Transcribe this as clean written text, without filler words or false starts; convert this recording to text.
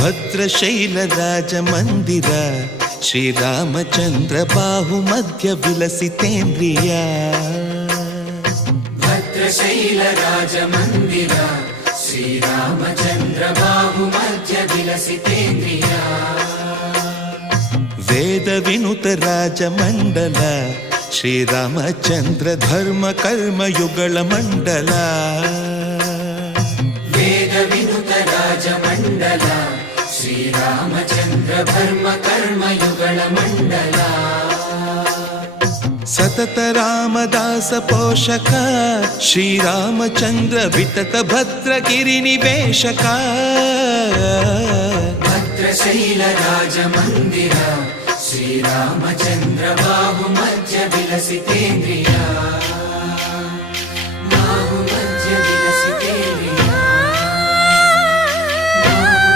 ಭದ್ರಶೈಲ ರಾಜ ಮಂದಿರ ಶ್ರೀರಾಮಚಂದ್ರ ಬಾಹು ಮಧ್ಯ ವಿಲಸಿತೇಂದ್ರಿಯ. ಭದ್ರಶೈಲ ರಾಜ ಮಂದಿರ ಶ್ರೀರಾಮಚಂದ್ರ ಬಾಹು ಮಧ್ಯ ವಿಲಸಿತೇಂದ್ರಿಯ. ವೇದ ವಿನುತ ರಾಜ ಮಂಡಲ ಶ್ರೀರಾಮಚಂದ್ರ ಧರ್ಮ ಕರ್ಮಯುಗಳ ಮಂಡಲ. ವೇದ ವಿನುತ ರಾಜ ಮಂಡಲ ಶ್ರೀರಾಮಚಂದ್ರ ಧರ್ಮ ಕರ್ಮಯುಗಳ ಮಂಡಲ. ಸತತ ರಾಮದಾಸ ಪೋಷಕ ಶ್ರೀರಾಮಚಂದ್ರ ವಿತತ ಭದ್ರಗಿರಿ ನಿವೇಶಕ. ಭದ್ರಶೈಲ ರಾಜ ಮಂದಿರ ಶ್ರೀರಾಮಚಂದ್ರ ಬಾಹು ಮಧ್ಯ ವಿಲಸಿತೇಂದ್ರಿಯ.